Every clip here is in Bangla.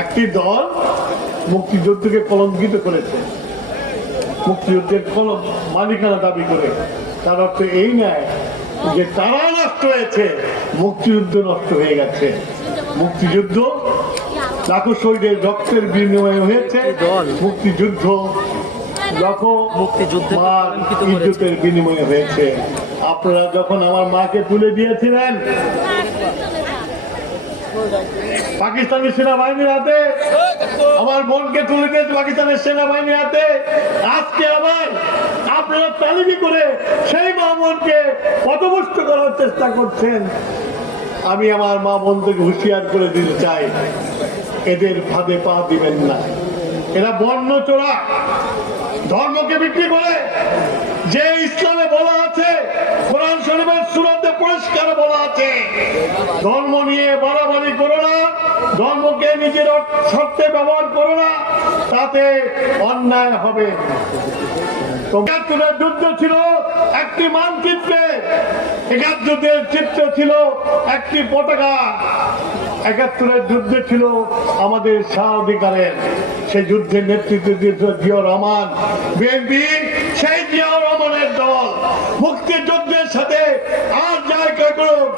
একটি দল মুক্তিযুদ্ধকে কলঙ্কিত করেছে, মুক্তিযুদ্ধের মালিকানা দাবি করে। তার অর্থ এই নয় যে তারা নষ্ট হয়েছে, মুক্তিযুদ্ধ নষ্ট হয়ে গেছে। মুক্তিযুদ্ধ লাখো শহীদের রক্তের বিনিময়ে হয়েছে, মুক্তিযুদ্ধ লাখো মার ইজ্জতের বিনিময়ে হয়েছে। আপনারা যখন আমার মাকে তুলে দিয়েছিলেন পাকিস্তানি সেনাবাহিনীর হাতে, আমার বোনকে তুলে দিয়েছে পাকিস্তানের সেনাবাহিনীর হাতে, আজকে আবার আপনারা তালিমি করে সেই মা বোনকে পথভ্রষ্ট করার চেষ্টা করছেন। আমি আমার মা বোনদেরকে হুঁশিয়ার করে দিতে চাই, এদের ফাঁদে পা দিবেন না। এরা বর্ণ চোরা, ধর্মকে বিক্রি করে। যে ইসলামে বলা আছে, কোরআন শরীফের সূরাতে পরিষ্কার বলা আছে, ধর্ম নিয়ে বাড়াবাড়ি করো না, ধর্মকে নিজের স্বার্থে ব্যবহার করো না, তাতে অন্যায় হবে। একাত্তরের যুদ্ধ ছিল একটি মানচিত্রে, একাত্তরের চিত্র ছিল একটি পতাকা, একাত্তরের যুদ্ধে ছিল আমাদের স্বাধিকারের। সেই যুদ্ধের নেতৃত্ব দিয়েছিল জিয়াউর রহমান। বিএনপি সেই জিয়াউর রহমানের দল। মুক্তিযুদ্ধের সাথে আর জায়গা করুক,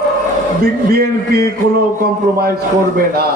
বিএনপি কোনো কম্প্রোমাইজ করবে না।